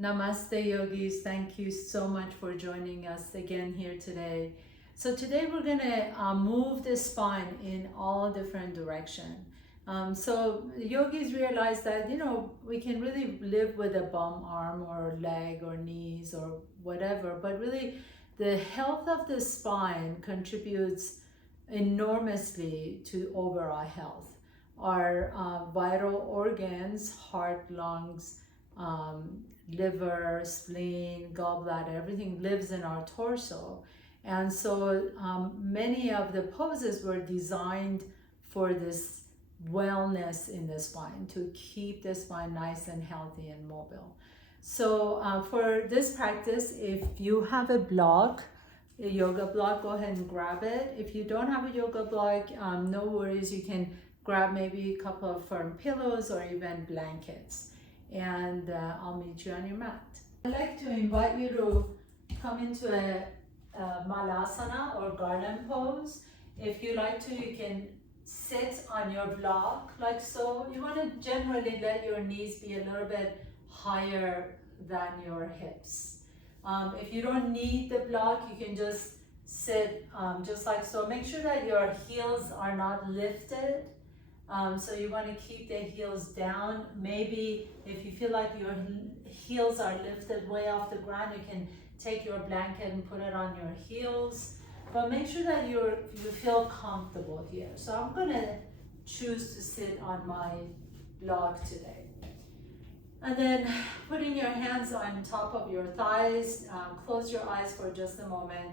Namaste yogis, thank you so much for joining us again here today. So today we're gonna move the spine in all different directions. So yogis realize that we can really live with a bum arm or leg or knees or whatever, but really the health of the spine contributes enormously to overall health. Our vital organs, heart, lungs, liver, spleen, gallbladder, everything lives in our torso. And so many of the poses were designed for this wellness in the spine, to keep the spine nice and healthy and mobile. So for this practice, if you have a block, a yoga block, go ahead and grab it. If you don't have a yoga block, no worries, you can grab maybe a couple of firm pillows or even blankets, and I'll meet you on your mat. I'd like to invite you to come into a malasana or garden pose. If you like to, you can sit on your block like so. You want to generally let your knees be a little bit higher than your hips. If you don't need the block, you can just sit just like so. Make sure that your heels are not lifted. So you want to keep the heels down. Maybe if you feel like your heels are lifted way off the ground, you can take your blanket and put it on your heels. But make sure that you feel comfortable here. So I'm going to choose to sit on my block today. And then putting your hands on top of your thighs, close your eyes for just a moment.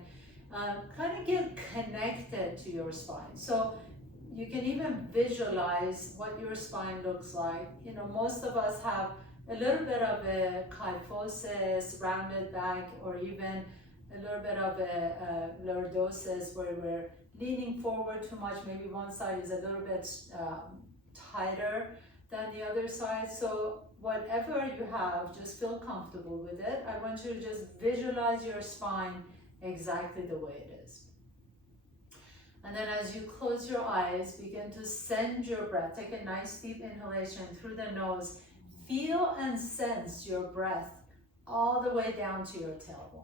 Kind of get connected to your spine. So you can even visualize what your spine looks like. Most of us have a little bit of a kyphosis, rounded back, or even a little bit of a lordosis where we're leaning forward too much. Maybe one side is a little bit tighter than the other side. So whatever you have, just feel comfortable with it. I want you to just visualize your spine exactly the way it is. And then as you close your eyes, begin to send your breath. Take a nice deep inhalation through the nose. Feel and sense your breath all the way down to your tailbone.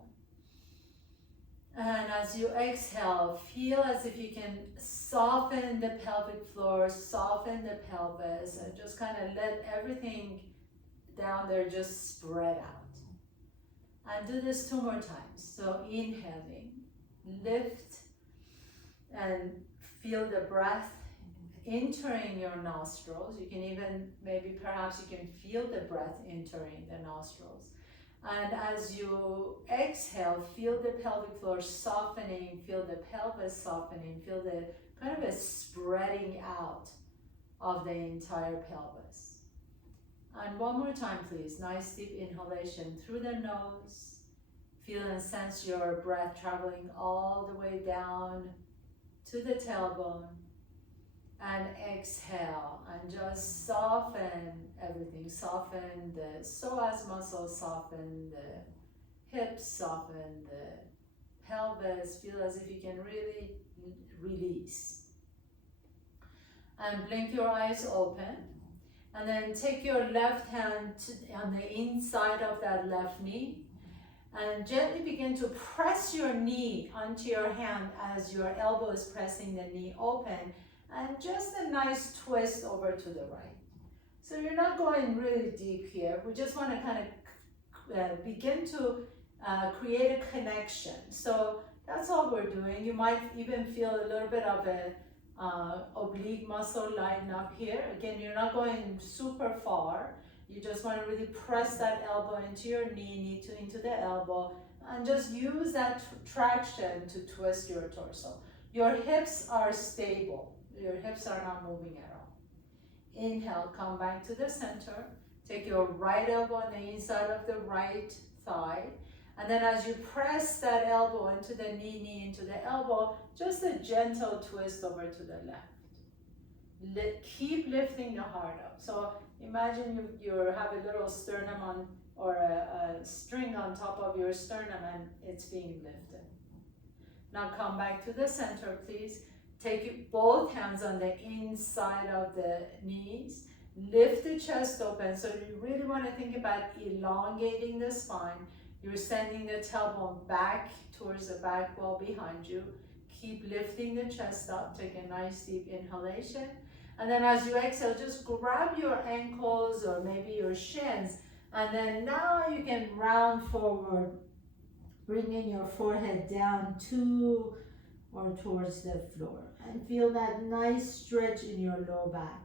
And as you exhale, feel as if you can soften the pelvic floor, soften the pelvis, and just kind of let everything down there just spread out. And do this 2 more times. So inhaling, lift, and feel the breath entering your nostrils. You can even, maybe perhaps you can feel the breath entering the nostrils. And as you exhale, feel the pelvic floor softening, feel the pelvis softening, feel the kind of a spreading out of the entire pelvis. And one more time, please. Nice deep inhalation through the nose. Feel and sense your breath traveling all the way down to the tailbone. And exhale and just soften everything. Soften the psoas muscles, soften the hips, soften the pelvis. Feel as if you can really release. And blink your eyes open. And then take your left hand on the inside of that left knee. And gently begin to press your knee onto your hand as your elbow is pressing the knee open. And just a nice twist over to the right. So you're not going really deep here. We just want to kind of begin to create a connection. So that's all we're doing. You might even feel a little bit of a oblique muscle lighten up here. Again, you're not going super far. You just want to really press that elbow into your knee, into the elbow, and just use that traction to twist your torso. Your hips are stable. Your hips are not moving at all. Inhale, come back to the center. Take your right elbow on the inside of the right thigh. And then as you press that elbow into the knee into the elbow, just a gentle twist over to the left. Keep lifting the heart up. So imagine you have a little sternum on, or a string on top of your sternum, and it's being lifted. Now come back to the center, please. Take both hands on the inside of the knees. Lift the chest open. So you really want to think about elongating the spine. You're sending the tailbone back towards the back wall behind you. Keep lifting the chest up. Take a nice deep inhalation. And then as you exhale, just grab your ankles or maybe your shins. And then now you can round forward, bringing your forehead down to or towards the floor. And feel that nice stretch in your low back.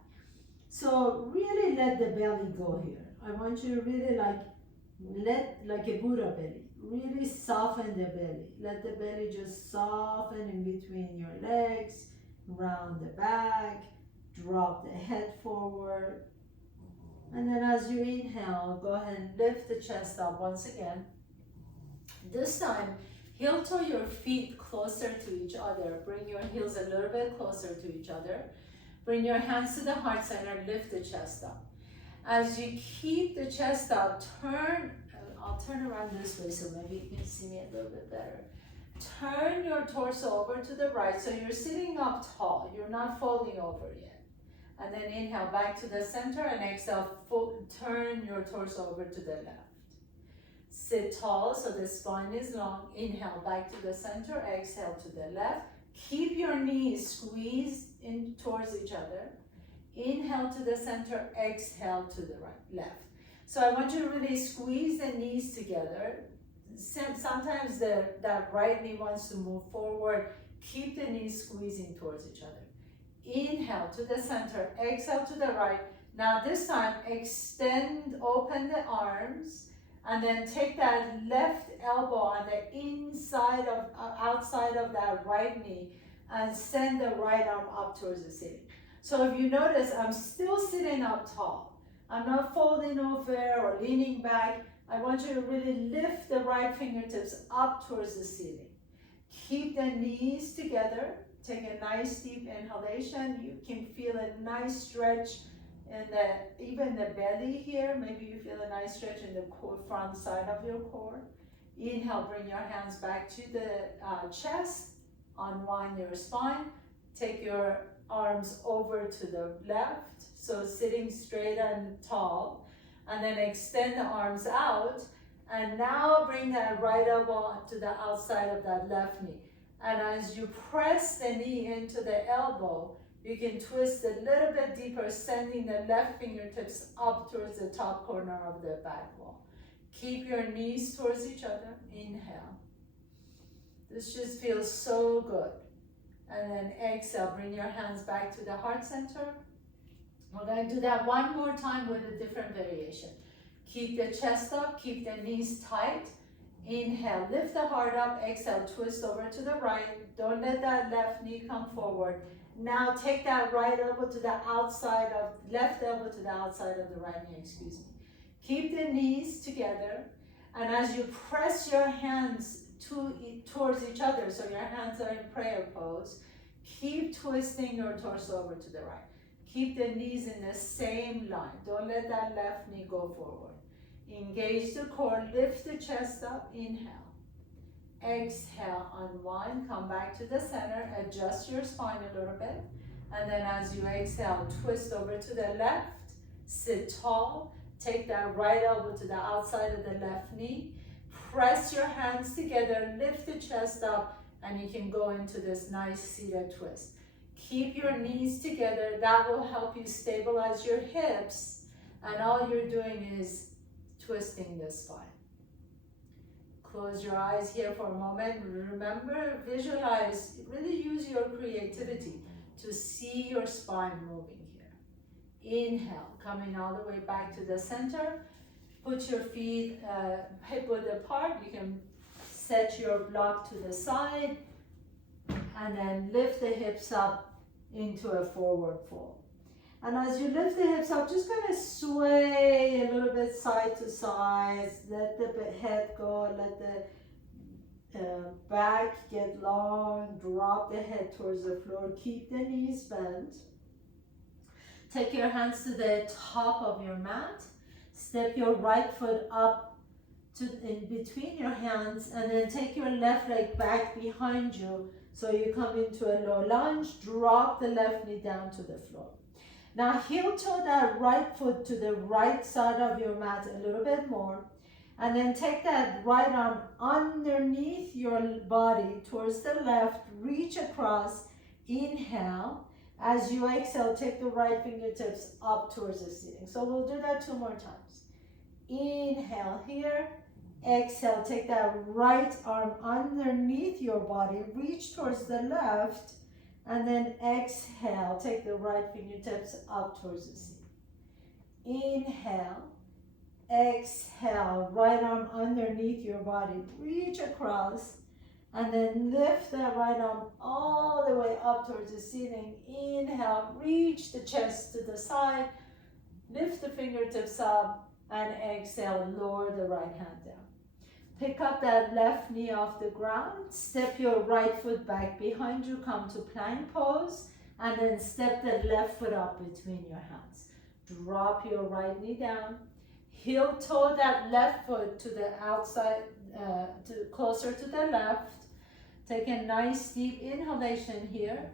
So really let the belly go here. I want you to really like a Buddha belly. Really soften the belly. Let the belly just soften in between your legs, round the back, drop the head forward. And then as you inhale, go ahead and lift the chest up once again. This time, heel toe your feet closer to each other. Bring your heels a little bit closer to each other. Bring your hands to the heart center, lift the chest up. As you keep the chest up, I'll turn around this way so maybe you can see me a little bit better. Turn your torso over to the right so you're sitting up tall. You're not folding over yet. And then inhale back to the center and exhale, turn your torso over to the left. Sit tall so the spine is long. Inhale back to the center, exhale to the left. Keep your knees squeezed in towards each other. Inhale to the center, exhale to the right, left. So I want you to really squeeze the knees together. Sometimes that right knee wants to move forward. Keep the knees squeezing towards each other. Inhale to the center, exhale to the right. Now this time, open the arms, and then take that left elbow on the outside of that right knee, and send the right arm up towards the ceiling. So if you notice, I'm still sitting up tall. I'm not folding over or leaning back. I want you to really lift the right fingertips up towards the ceiling. Keep the knees together. Take a nice deep inhalation. You can feel a nice stretch in even the belly here. Maybe you feel a nice stretch in the front side of your core. Inhale, bring your hands back to the chest. Unwind your spine. Take your arms over to the left, so sitting straight and tall. And then extend the arms out. And now bring that right elbow to the outside of that left knee. And as you press the knee into the elbow, you can twist a little bit deeper, sending the left fingertips up towards the top corner of the back wall. Keep your knees towards each other. Inhale. This just feels so good. And then exhale, bring your hands back to the heart center. We're going to do that one more time with a different variation. Keep the chest up, keep the knees tight. Inhale, lift the heart up, exhale, twist over to the right. Don't let that left knee come forward. Now take that right elbow to the outside of, left elbow to the outside of the right knee, excuse me. Keep the knees together, and as you press your hands towards each other, so your hands are in prayer pose, keep twisting your torso over to the right. Keep the knees in the same line. Don't let that left knee go forward. Engage the core, lift the chest up, inhale. Exhale, unwind, come back to the center, adjust your spine a little bit. And then as you exhale, twist over to the left, sit tall, take that right elbow to the outside of the left knee, press your hands together, lift the chest up, and you can go into this nice seated twist. Keep your knees together, that will help you stabilize your hips, and all you're doing is twisting the spine. Close your eyes here for a moment. Remember, visualize, really use your creativity to see your spine moving here. Inhale, coming all the way back to the center. Put your feet hip width apart. You can set your block to the side and then lift the hips up into a forward fold. And as you lift the hips up, just kind of sway a little bit side to side. Let the head go, let the back get long. Drop the head towards the floor. Keep the knees bent. Take your hands to the top of your mat. Step your right foot up in between your hands, and then take your left leg back behind you. So you come into a low lunge. Drop the left knee down to the floor. Now heel toe that right foot to the right side of your mat a little bit more. And then take that right arm underneath your body towards the left, reach across, inhale. As you exhale, take the right fingertips up towards the ceiling. So we'll do that 2 more times. Inhale here, exhale, take that right arm underneath your body, reach towards the left, and then exhale, take the right fingertips up towards the ceiling. Inhale. Exhale, right arm underneath your body, reach across, and then lift that right arm all the way up towards the ceiling. Inhale, reach the chest to the side, lift the fingertips up, and exhale, lower the right hand down. Pick up that left knee off the ground, step your right foot back behind you, come to plank pose, and then step the left foot up between your hands. Drop your right knee down. Heel toe that left foot to the outside, closer to the left. Take a nice deep inhalation here.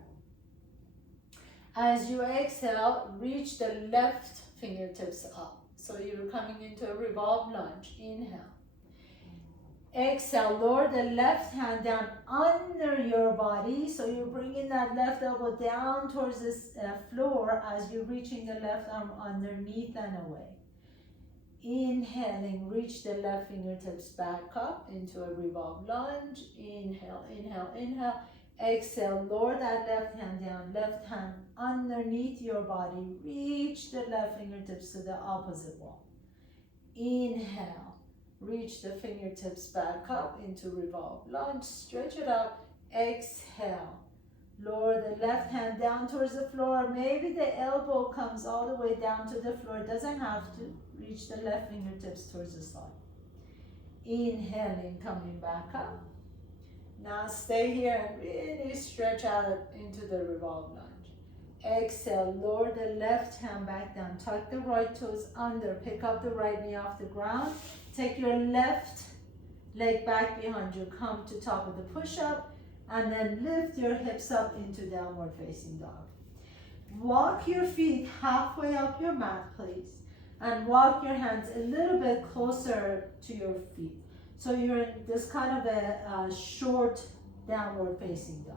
As you exhale, reach the left fingertips up. So you're coming into a revolved lunge. Inhale. Exhale, lower the left hand down under your body. So you're bringing that left elbow down towards this floor as you're reaching the left arm underneath and away. Inhaling, reach the left fingertips back up into a revolved lunge. Inhale, inhale, inhale. Exhale, lower that left hand down, left hand underneath your body. Reach the left fingertips to the opposite wall. Inhale, reach the fingertips back up into revolved lunge. Stretch it up. Exhale, lower the left hand down towards the floor. Maybe the elbow comes all the way down to the floor. It doesn't have to. Reach the left fingertips towards the side. Inhaling, coming back up. Now stay here and really stretch out into the revolved lunge. Exhale, lower the left hand back down. Tuck the right toes under. Pick up the right knee off the ground. Take your left leg back behind you. Come to top of the push-up. And then lift your hips up into downward facing dog. Walk your feet halfway up your mat, please. And walk your hands a little bit closer to your feet. So you're in this kind of a short downward facing dog.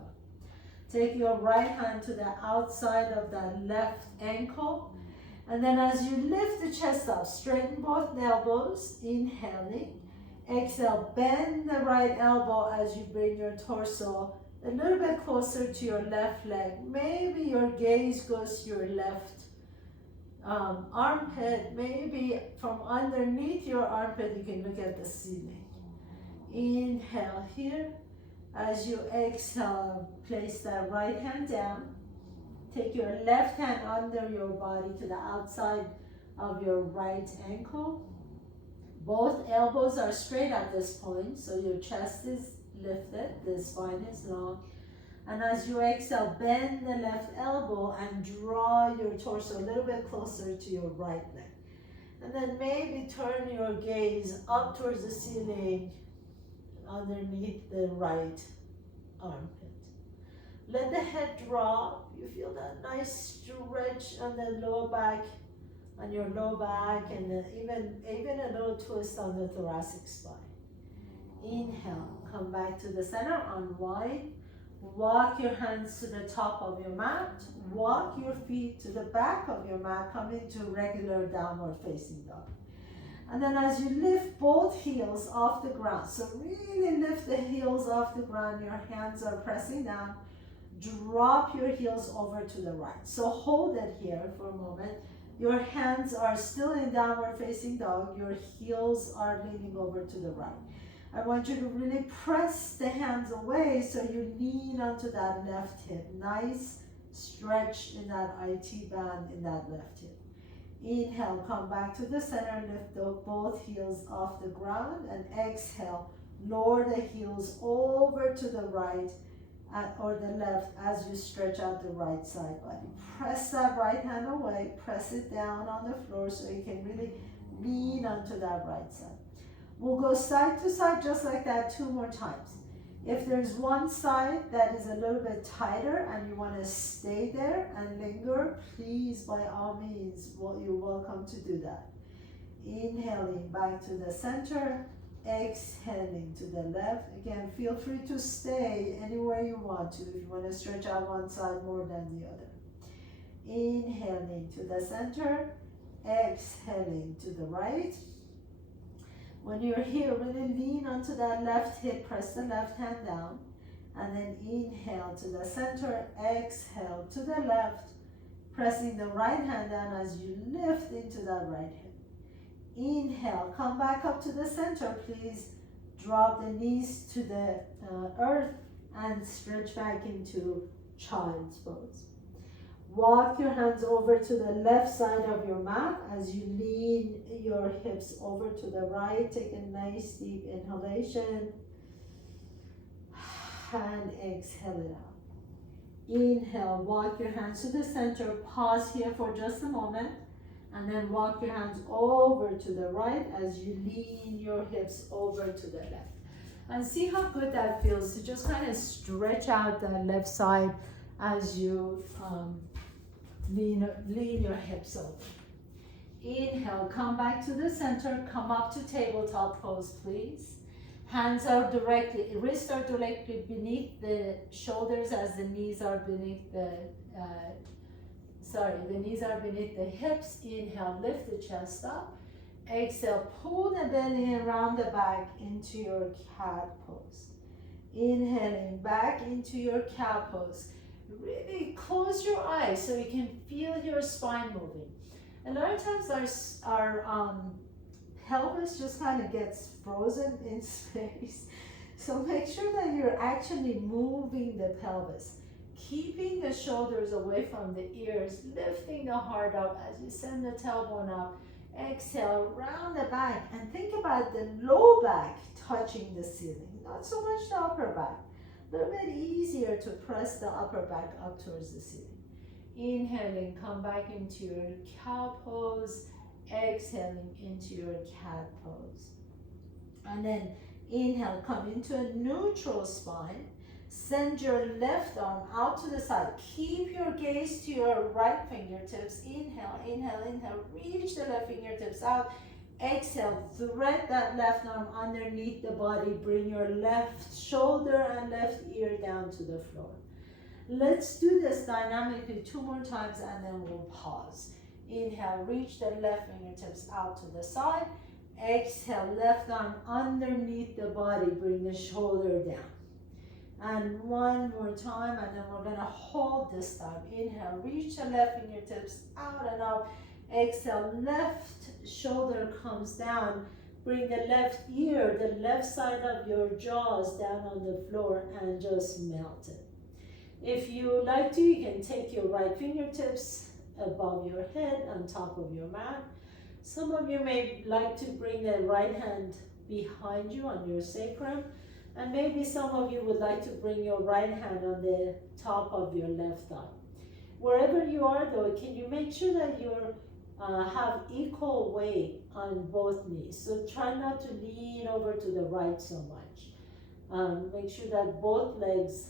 Take your right hand to the outside of that left ankle. And then as you lift the chest up, straighten both elbows, inhaling. Exhale, bend the right elbow as you bring your torso a little bit closer to your left leg. Maybe your gaze goes to your left armpit. Maybe from underneath your armpit, you can look at the ceiling. Inhale here. As you exhale, place that right hand down. Take your left hand under your body to the outside of your right ankle. Both elbows are straight at this point, so your chest is lifted, the spine is long. And as you exhale, bend the left elbow and draw your torso a little bit closer to your right leg. And then maybe turn your gaze up towards the ceiling underneath the right armpit. Let the head drop. You feel that nice stretch on the lower back, on your low back, and even a little twist on the thoracic spine. Inhale, come back to the center, unwind. Walk your hands to the top of your mat. Walk your feet to the back of your mat. Come into regular downward facing dog. And then as you lift both heels off the ground, so really lift the heels off the ground, your hands are pressing down. Drop your heels over to the right. So hold it here for a moment. Your hands are still in downward facing dog. Your heels are leaning over to the right. I want you to really press the hands away so you lean onto that left hip. Nice stretch in that IT band in that left hip. Inhale, come back to the center, lift both heels off the ground, and exhale, lower the heels over to the right or the left as you stretch out the right side body. Press that right hand away, press it down on the floor so you can really lean onto that right side. We'll go side to side just like that 2 more times. If there's one side that is a little bit tighter and you want to stay there and linger, please, by all means, you're welcome to do that. Inhaling back to the center, exhaling to the left. Again, feel free to stay anywhere you want to if you want to stretch out one side more than the other. Inhaling to the center, exhaling to the right. When you're here, really lean onto that left hip, press the left hand down, and then inhale to the center, exhale to the left, pressing the right hand down as you lift into that right hip. Inhale, come back up to the center, please. Drop the knees to the earth and stretch back into child's pose. Walk your hands over to the left side of your mat as you lean your hips over to the right. Take a nice deep inhalation and exhale it out. Inhale, walk your hands to the center. Pause here for just a moment and then walk your hands over to the right as you lean your hips over to the left. And see how good that feels to just kind of stretch out that left side as you lean your hips over. Inhale, come back to the center, come up to tabletop pose, please. Hands are directly, wrists are directly beneath the shoulders as the knees are beneath the knees are beneath the hips. Inhale, lift the chest up. Exhale, pull the belly around the back into your cat pose. Inhaling back into your cat pose. Really close your eyes so you can feel your spine moving. A lot of times our pelvis just kind of gets frozen in space. So make sure that you're actually moving the pelvis, keeping the shoulders away from the ears, lifting the heart up as you send the tailbone up. Exhale, round the back, and think about the low back touching the ceiling, not so much the upper back. A little bit easier to press the upper back up towards the ceiling. Inhaling, come back into your cow pose. Exhaling into your cat pose. And then inhale, come into a neutral spine. Send your left arm out to the side. Keep your gaze to your right fingertips. Inhale, inhale, inhale. Reach the left fingertips out. Exhale, thread that left arm underneath the body. Bring your left shoulder and left ear down to the floor. Let's do this dynamically 2 more times and then we'll pause. Inhale, reach the left fingertips out to the side. Exhale, left arm underneath the body. Bring the shoulder down. And 1 more time, and then we're gonna hold this time. Inhale, reach the left fingertips out and up. Exhale, left shoulder comes down. Bring the left ear, the left side of your jaws down on the floor and just melt it. If you like to, you can take your right fingertips above your head on top of your mat. Some of you may like to bring the right hand behind you on your sacrum. And maybe some of you would like to bring your right hand on the top of your left thigh. Wherever you are though, can you make sure that you have equal weight on both knees? So try not to lean over to the right so much. Make sure that both legs,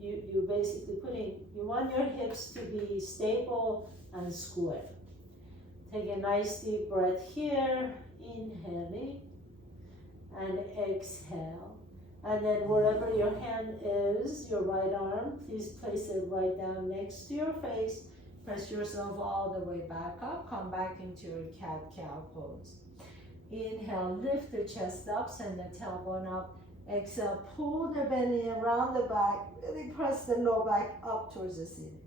you basically you want your hips to be stable and square. Take a nice deep breath here, inhaling. And exhale. And then wherever your hand is, your right arm, please place it right down next to your face. Press yourself all the way back up. Come back into your cat-cow pose. Inhale, lift the chest up, send the tailbone up. Exhale, pull the belly around the back. Really press the low back up towards the ceiling.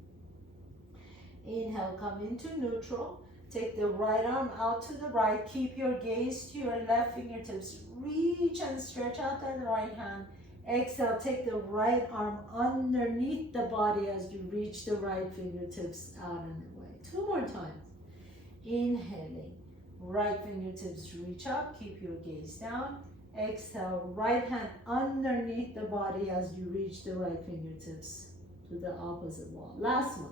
Inhale, come into neutral. Take the right arm out to the right. Keep your gaze to your left fingertips. Reach and stretch out that right hand. Exhale, take the right arm underneath the body as you reach the right fingertips out and away. 2 more times. Inhaling, right fingertips reach up. Keep your gaze down. Exhale, right hand underneath the body as you reach the right fingertips to the opposite wall. Last one.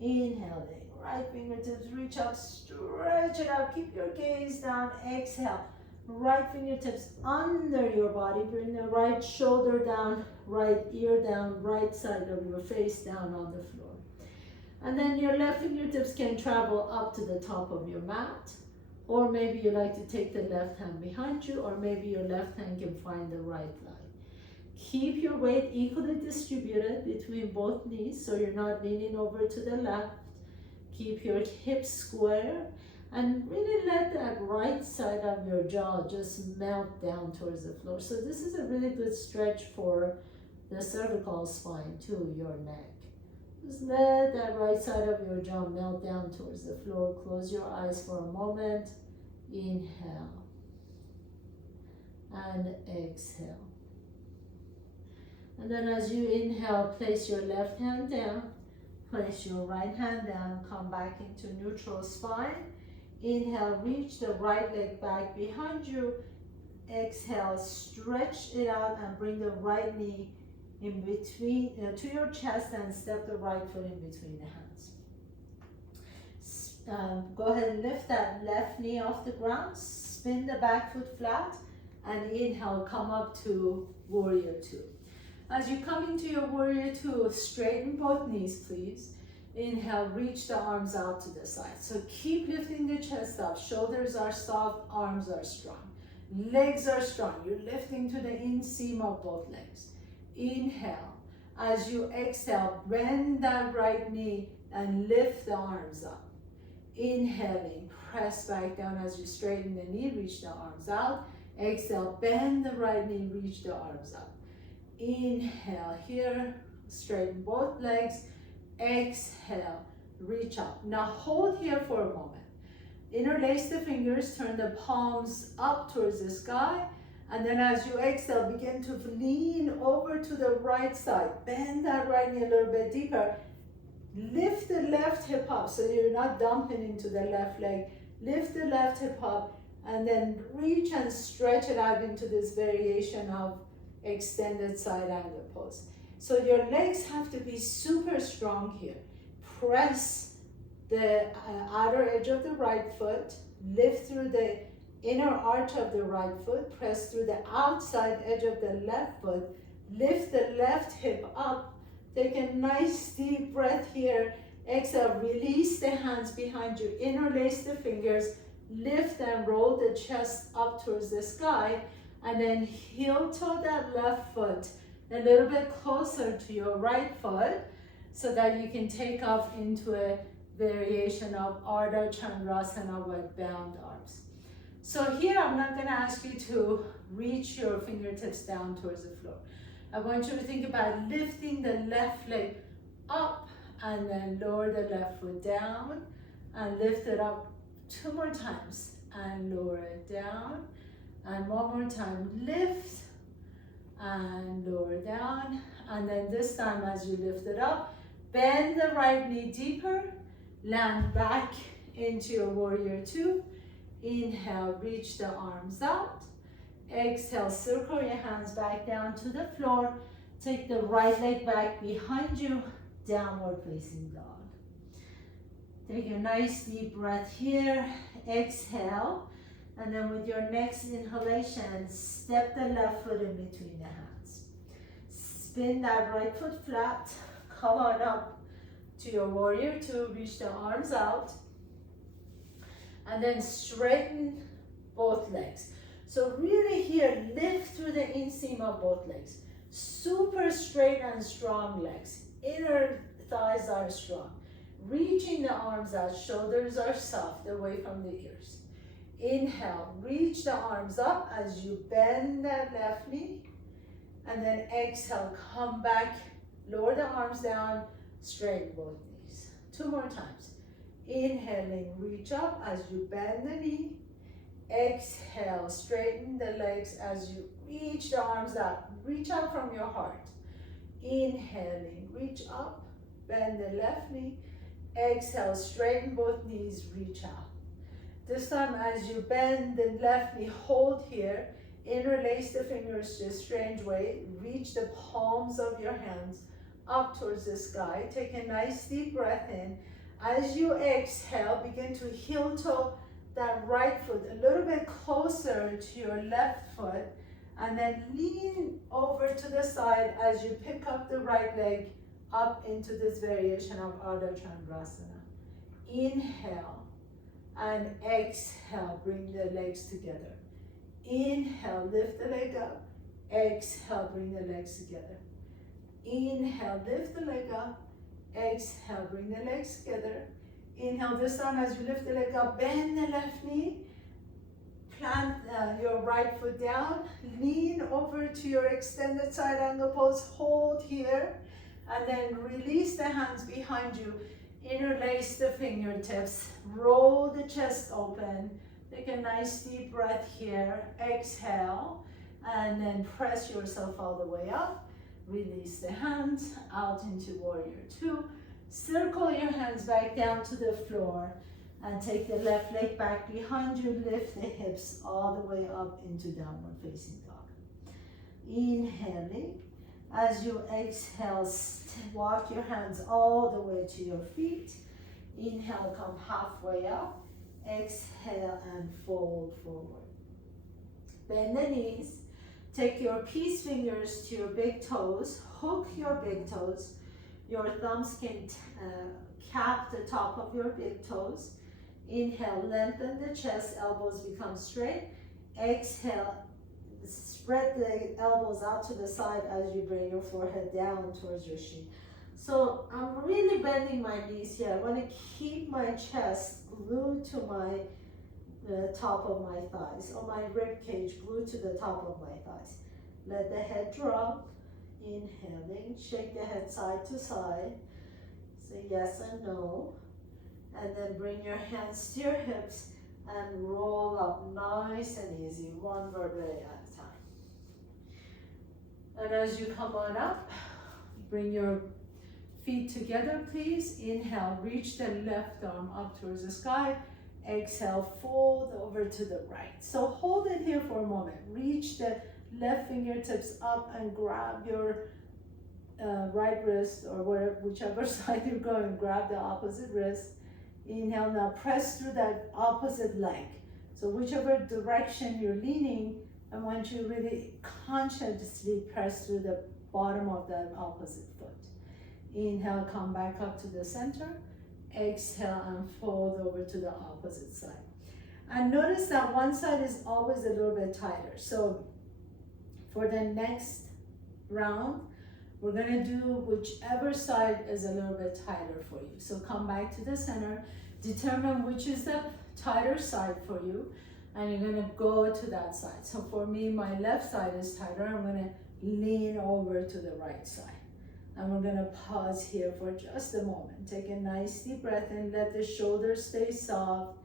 Inhaling. Right fingertips reach up, stretch it out, keep your gaze down. Exhale, Right fingertips under your body. Bring the right shoulder down, right ear down, right side of your face down on the floor. And then your left fingertips can travel up to the top of your mat. Or maybe you like to take the left hand behind you, or maybe your left hand can find the right thigh. Keep your weight equally distributed between both knees so you're not leaning over to the left. Keep your hips square and really let that right side of your jaw just melt down towards the floor. So this is a really good stretch for the cervical spine too, your neck. Just let that right side of your jaw melt down towards the floor. Close your eyes for a moment. Inhale and exhale. And then as you inhale, place your left hand down, place your right hand down, come back into neutral spine. Inhale, reach the right leg back behind you. Exhale, stretch it out and bring the right knee in between to your chest and step the right foot in between the hands. Go ahead and lift that left knee off the ground, spin the back foot flat, and inhale, come up to warrior two. As you come into your warrior two, straighten both knees, please. Inhale, reach the arms out to the side. So keep lifting the chest up. Shoulders are soft, arms are strong. Legs are strong. You're lifting to the inseam of both legs. Inhale. As you exhale, bend that right knee and lift the arms up. Inhaling, press back down as you straighten the knee, reach the arms out. Exhale, bend the right knee, reach the arms up. Inhale here, straighten both legs. Exhale, reach up. Now hold here for a moment. Interlace the fingers, turn the palms up towards the sky, and then as you exhale, begin to lean over to the right side. Bend that right knee a little bit deeper. Lift the left hip up so you're not dumping into the left leg. Lift the left hip up and then reach and stretch it out into this variation of extended side angle pose. So your legs have to be super strong here. Press the outer edge of the right foot, lift through the inner arch of the right foot, press through the outside edge of the left foot, lift the left hip up, take a nice deep breath here, exhale, release the hands behind you, interlace the fingers, lift and roll the chest up towards the sky, and then heel toe that left foot a little bit closer to your right foot so that you can take off into a variation of Ardha Chandrasana with bound arms. So here I'm not going to ask you to reach your fingertips down towards the floor. I want you to think about lifting the left leg up and then lower the left foot down and lift it up 2 more times and lower it down. And 1 more time, lift and lower down. And then this time as you lift it up, bend the right knee deeper, land back into your warrior two. Inhale, reach the arms out. Exhale, circle your hands back down to the floor. Take the right leg back behind you, downward facing dog. Take a nice deep breath here. Exhale. And then with your next inhalation, step the left foot in between the hands. Spin that right foot flat. Come on up to your warrior two. Reach the arms out. And then straighten both legs. So really here, lift through the inseam of both legs. Super straight and strong legs. Inner thighs are strong. Reaching the arms out, shoulders are soft away from the ears. Inhale, reach the arms up as you bend that left knee. And then exhale, come back, lower the arms down, straighten both knees. 2 more times. Inhaling, reach up as you bend the knee. Exhale, straighten the legs as you reach the arms up. Reach out from your heart. Inhaling, reach up, bend the left knee. Exhale, straighten both knees, reach out. This time as you bend the left knee, hold here, interlace the fingers to a strange way, reach the palms of your hands up towards the sky. Take a nice deep breath in. As you exhale, begin to heel toe that right foot a little bit closer to your left foot, and then lean over to the side as you pick up the right leg up into this variation of Ardha Chandrasana. Inhale and exhale, bring the legs together. Inhale, lift the leg up. Exhale, bring the legs together. Inhale, lift the leg up. Exhale, bring the legs together. Inhale, this time as you lift the leg up, bend the left knee. Plant your right foot down. Lean over to your extended side angle pose. Hold here. And then release the hands behind you. Interlace the fingertips. Roll the chest open. Take a nice deep breath here. Exhale. And then press yourself all the way up. Release the hands out into Warrior Two. Circle your hands back down to the floor. And take the left leg back behind you. Lift the hips all the way up into Downward Facing Dog. Inhaling. As you exhale, walk your hands all the way to your feet. Inhale, come halfway up. Exhale and fold forward. Bend the knees. Take your peace fingers to your big toes. Hook your big toes. Your thumbs can cap the top of your big toes. Inhale, lengthen the chest, elbows become straight. Exhale, spread the elbows out to the side as you bring your forehead down towards your shin. So I'm really bending my knees here. I want to keep my chest glued to the top of my thighs, or my rib cage glued to the top of my thighs. Let the head drop. Inhaling, shake the head side to side. Say yes and no. And then bring your hands to your hips and roll up nice and easy, one vertebrae at a time. And as you come on up, bring your feet together, please. Inhale, reach the left arm up towards the sky. Exhale, fold over to the right. So hold it here for a moment. Reach the left fingertips up and grab your right wrist, or whichever side you're going, grab the opposite wrist. Inhale, now press through that opposite leg. So whichever direction you're leaning, I want you to really consciously press through the bottom of that opposite foot. Inhale, come back up to the center. Exhale and fold over to the opposite side. And notice that one side is always a little bit tighter. So for the next round, we're gonna do whichever side is a little bit tighter for you. So come back to the center, determine which is the tighter side for you, and you're gonna go to that side. So for me, my left side is tighter. I'm gonna lean over to the right side. And we're gonna pause here for just a moment. Take a nice deep breath in, let the shoulders stay soft.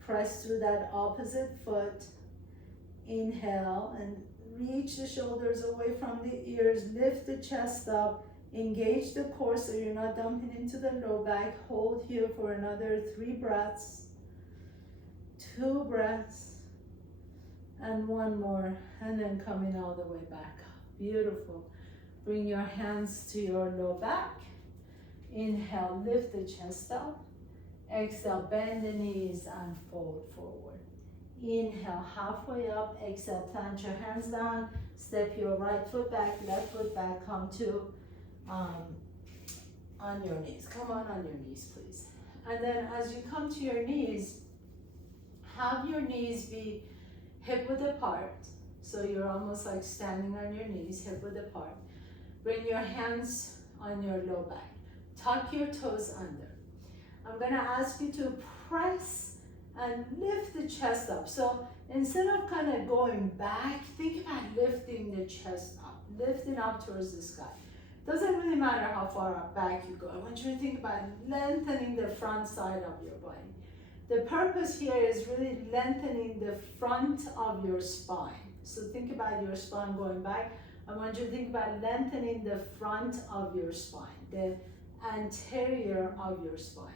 Press through that opposite foot. Inhale and reach the shoulders away from the ears. Lift the chest up. Engage the core so you're not dumping into the low back. Hold here for another 3 breaths. 2 breaths. And 1 more. And then coming all the way back up. Beautiful. Bring your hands to your low back. Inhale, lift the chest up. Exhale, bend the knees and fold forward. Inhale, halfway up. Exhale, plant your hands down. Step your right foot back, left foot back. Come to on your knees. Come on your knees, please. And then as you come to your knees, have your knees be hip width apart. So you're almost like standing on your knees, hip width apart. Bring your hands on your low back. Tuck your toes under. I'm gonna ask you to press and lift the chest up. So instead of kind of going back, think about lifting the chest up, lifting up towards the sky. Doesn't really matter how far back you go. I want you to think about lengthening the front side of your body. The purpose here is really lengthening the front of your spine. So think about your spine going back. I want you to think about lengthening the front of your spine, the anterior of your spine.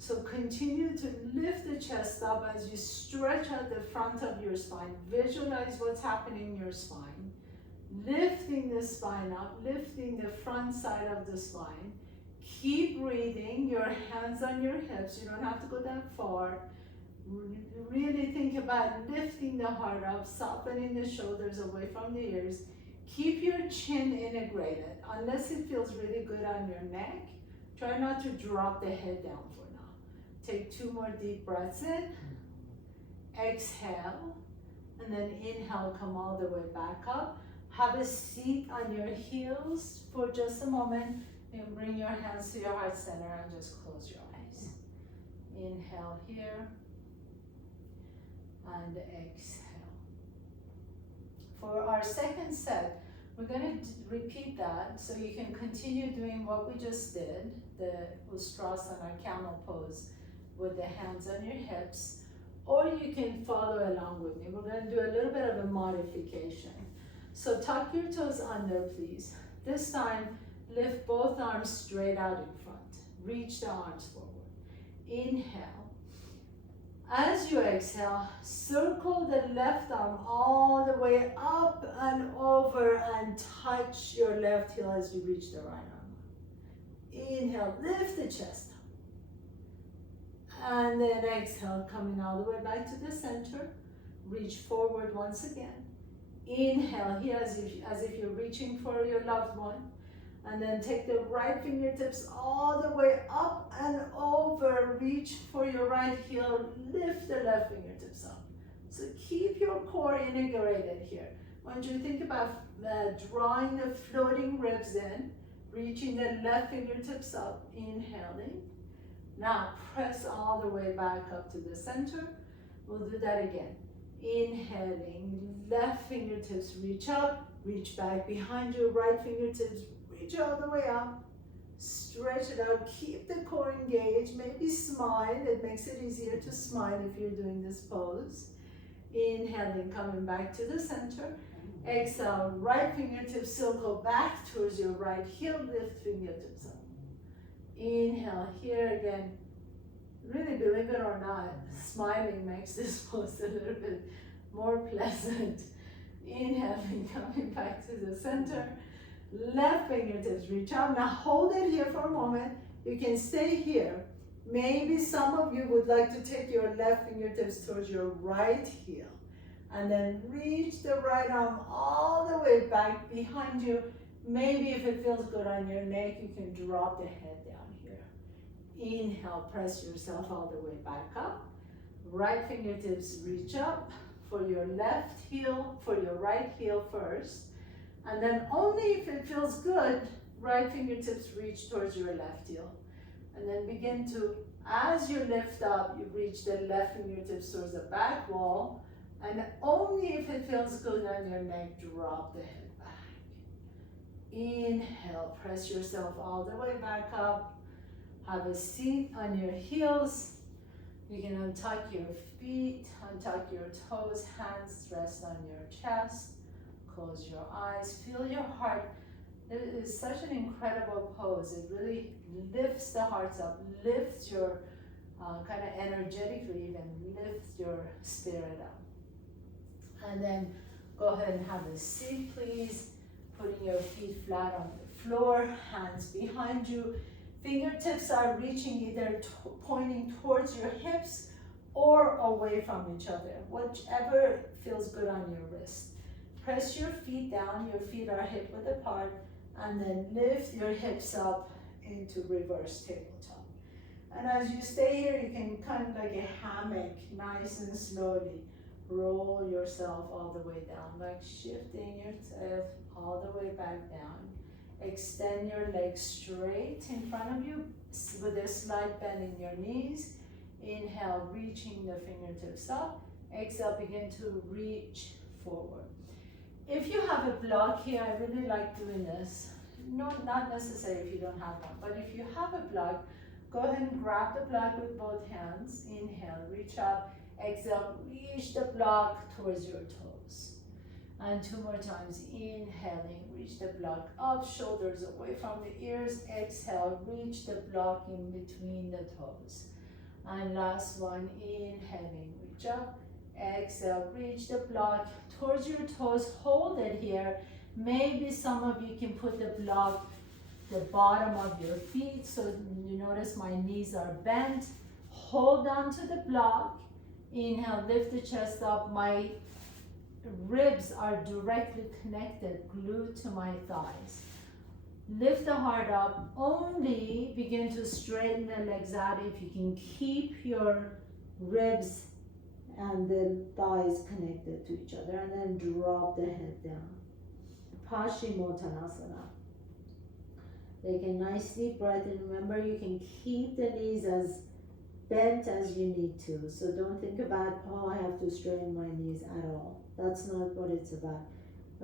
So continue to lift the chest up as you stretch out the front of your spine. Visualize what's happening in your spine. Lifting the spine up, lifting the front side of the spine. Keep breathing, your hands on your hips. You don't have to go that far. Really think about lifting the heart up, softening the shoulders away from the ears. Keep your chin integrated. Unless it feels really good on your neck, try not to drop the head down for now. Take 2 more deep breaths in. Exhale. And then inhale, come all the way back up. Have a seat on your heels for just a moment. And bring your hands to your heart center and just close your eyes. Inhale here. And exhale. For our second set, we're going to repeat that so you can continue doing what we just did, the Ustrasana camel pose with the hands on your hips, or you can follow along with me. We're going to do a little bit of a modification. So tuck your toes under, please. This time, lift both arms straight out in front. Reach the arms forward. Inhale. As you exhale, circle the left arm all the way up and over and touch your left heel as you reach the right arm. Inhale, lift the chest up. And then exhale, coming all the way back to the center. Reach forward once again. Inhale here as if you're reaching for your loved one. And then take the right fingertips all the way up and over. Reach for your right heel. Lift the left fingertips up. So keep your core integrated here. When you think about drawing the floating ribs in, reaching the left fingertips up, inhaling. Now press all the way back up to the center. We'll do that again. Inhaling, left fingertips reach up, reach back behind you, right fingertips reach all the way up, stretch it out, keep the core engaged, maybe smile, it makes it easier to smile if you're doing this pose. Inhaling, coming back to the center. Exhale, right fingertips circle back towards your right heel, lift fingertips up. Inhale, here again. Really, believe it or not, smiling makes this pose a little bit more pleasant. Inhaling, coming back to the center. Left fingertips reach up. Now hold it here for a moment. You can stay here. Maybe some of you would like to take your left fingertips towards your right heel. And then reach the right arm all the way back behind you. Maybe if it feels good on your neck, you can drop the head down here. Inhale, press yourself all the way back up. Right fingertips reach up for your left heel, for your right heel first. And then only if it feels good, right fingertips reach towards your left heel. And then begin to, as you lift up, you reach the left fingertips towards the back wall. And only if it feels good on your neck, drop the head back. Inhale, press yourself all the way back up. Have a seat on your heels. You can untuck your feet, untuck your toes, hands rest on your chest. Close your eyes, feel your heart. It is such an incredible pose. It really lifts the heart up, lifts your, kind of energetically even, lifts your spirit up. And then go ahead and have a seat, please. Putting your feet flat on the floor, hands behind you. Fingertips are reaching either pointing towards your hips or away from each other, whichever feels good on your wrist. Press your feet down, your feet are hip width apart, and then lift your hips up into reverse tabletop. And as you stay here, you can kind of like a hammock, nice and slowly roll yourself all the way down, like shifting yourself all the way back down. Extend your legs straight in front of you with a slight bend in your knees. Inhale, reaching the fingertips up. Exhale, begin to reach forward. If you have a block here, I really like doing this. Not necessary if you don't have one, but if you have a block, go ahead and grab the block with both hands. Inhale, reach up. Exhale, reach the block towards your toes. And 2 more times. Inhaling, reach the block up, shoulders away from the ears. Exhale, reach the block in between the toes. And last one, inhaling, reach up. Exhale, reach the block towards your toes. Hold it here. Maybe some of you can put the block the bottom of your feet, so you notice my knees are bent. Hold on to the block. Inhale, lift the chest up. My ribs are directly connected, glued to my thighs. Lift the heart up. Only begin to straighten the legs out if you can keep your ribs and the thighs connected to each other, and then drop the head down. Paschimottanasana. Take a nice deep breath, and remember you can keep the knees as bent as you need to. So don't think about, oh, I have to straighten my knees at all. That's not what it's about.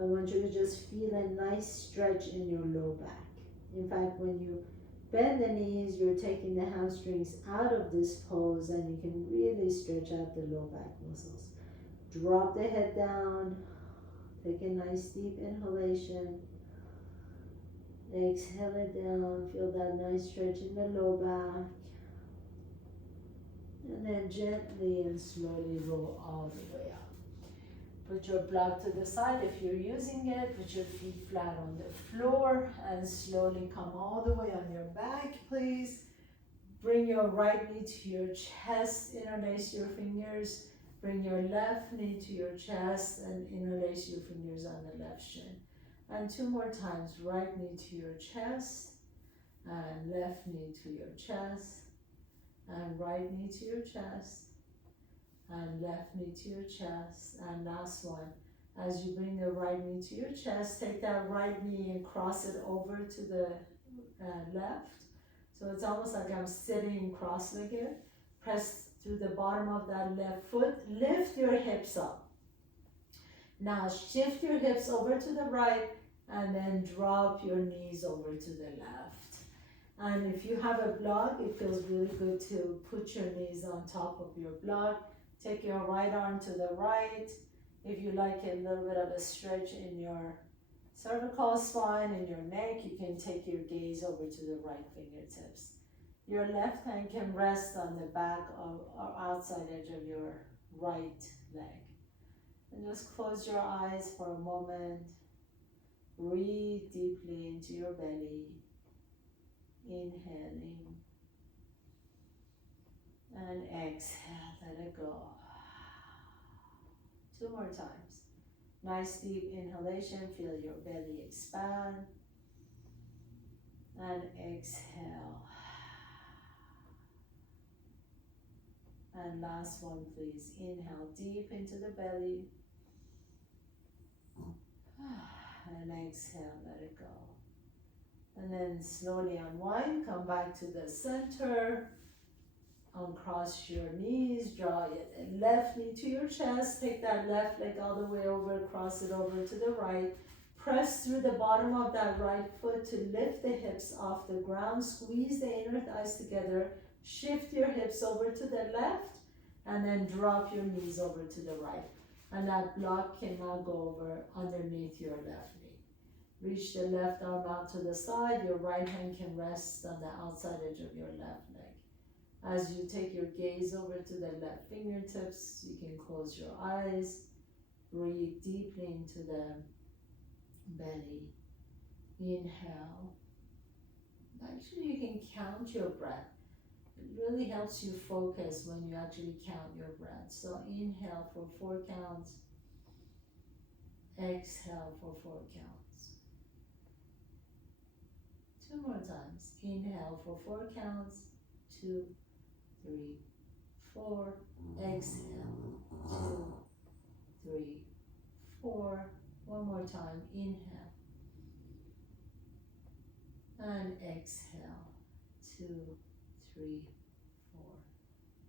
I want you to just feel a nice stretch in your low back. In fact, when you bend the knees, you're taking the hamstrings out of this pose, and you can really stretch out the low back muscles. Drop the head down. Take a nice deep inhalation. Exhale it down. Feel that nice stretch in the low back. And then gently and slowly roll all the way up. Put your block to the side if you're using it. Put your feet flat on the floor and slowly come all the way on your back, please. Bring your right knee to your chest, interlace your fingers. Bring your left knee to your chest and interlace your fingers on the left shin. And 2 more times, right knee to your chest and left knee to your chest and right knee to your chest and left knee to your chest. And last one, as you bring the right knee to your chest, take that right knee and cross it over to the left. So it's almost like I'm sitting cross-legged. Press through the bottom of that left foot. Lift your hips up. Now shift your hips over to the right and then drop your knees over to the left. And if you have a block, it feels really good to put your knees on top of your block. Take your right arm to the right. If you like a little bit of a stretch in your cervical spine and your neck, you can take your gaze over to the right fingertips. Your left hand can rest on the back of or outside edge of your right leg. And just close your eyes for a moment. Breathe deeply into your belly. Inhaling. And exhale, let it go. 2 more times. Nice deep inhalation, feel your belly expand. And exhale. And last one, please. Inhale deep into the belly. And exhale, let it go. And then slowly unwind, come back to the center. Uncross your knees, draw your left knee to your chest, take that left leg all the way over, cross it over to the right. Press through the bottom of that right foot to lift the hips off the ground, squeeze the inner thighs together, shift your hips over to the left, and then drop your knees over to the right. And that block can now go over underneath your left knee. Reach the left arm out to the side, your right hand can rest on the outside edge of your left leg. As you take your gaze over to the left fingertips, you can close your eyes. Breathe deeply into the belly. Inhale. Actually, you can count your breath. It really helps you focus when you actually count your breath. So inhale for 4 counts. Exhale for 4 counts. 2 more times. Inhale for 4 counts. 2, 3, 4. Exhale. 2, 3, 4. One more time. Inhale. And exhale. 2, 3,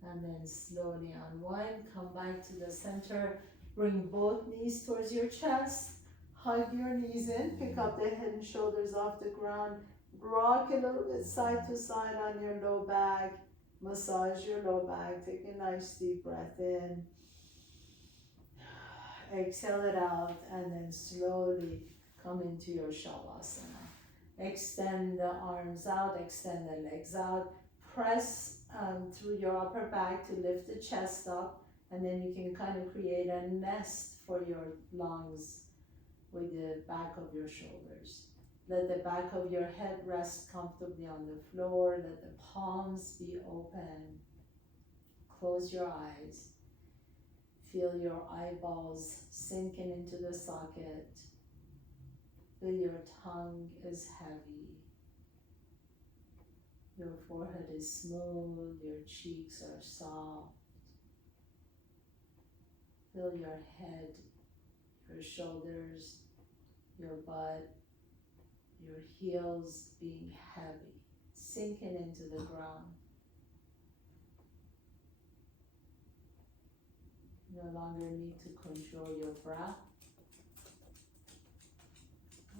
4. And then slowly unwind. Come back to the center. Bring both knees towards your chest. Hug your knees in. Pick up the head and shoulders off the ground. Rock a little bit side to side on your low back. Massage your low back. Take a nice deep breath in. Exhale it out, and then slowly come into your Shavasana. Extend the arms out, extend the legs out. Press through your upper back to lift the chest up, and then you can kind of create a nest for your lungs with the back of your shoulders. Let the back of your head rest comfortably on the floor. Let the palms be open. Close your eyes. Feel your eyeballs sinking into the socket. Feel your tongue is heavy. Your forehead is smooth, your cheeks are soft. Feel your head, your shoulders, your butt, your heels being heavy, sinking into the ground. No longer need to control your breath.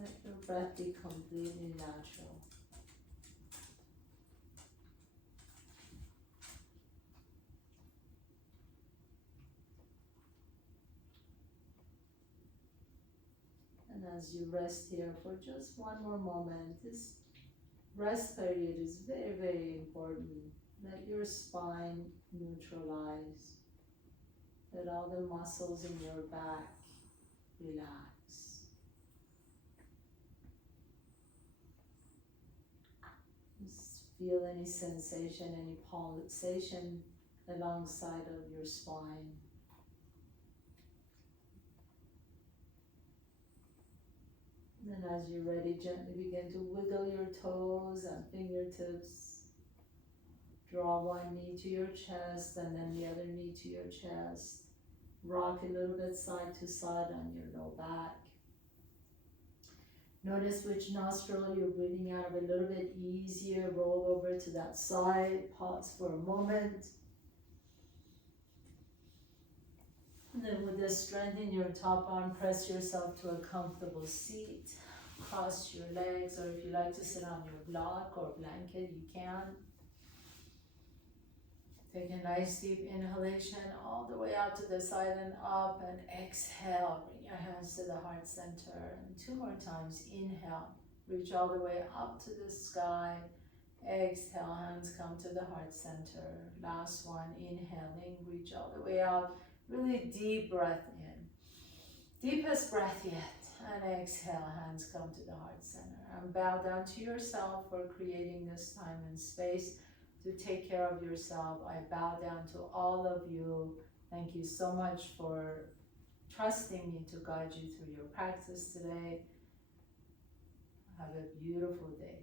Let your breath be completely natural. And as you rest here for just one more moment, this rest period is very, very important. Let your spine neutralize. Let all the muscles in your back relax. Just feel any sensation, any pulsation alongside of your spine. And then as you're ready, gently begin to wiggle your toes and fingertips. Draw one knee to your chest and then the other knee to your chest. Rock a little bit side to side on your low back. Notice which nostril you're breathing out of a little bit easier. Roll over to that side. Pause for a moment. And then with the strength in your top arm, press yourself to a comfortable seat. Cross your legs, or if you like to sit on your block or blanket, you can. Take a nice deep inhalation all the way out to the side and up, and exhale. Bring your hands to the heart center. And 2 more times. Inhale. Reach all the way up to the sky. Exhale. Hands come to the heart center. Last one. Inhaling. Reach all the way out. Really deep breath in. Deepest breath yet. And exhale. Hands come to the heart center. And bow down to yourself for creating this time and space to take care of yourself. I bow down to all of you. Thank you so much for trusting me to guide you through your practice today. Have a beautiful day.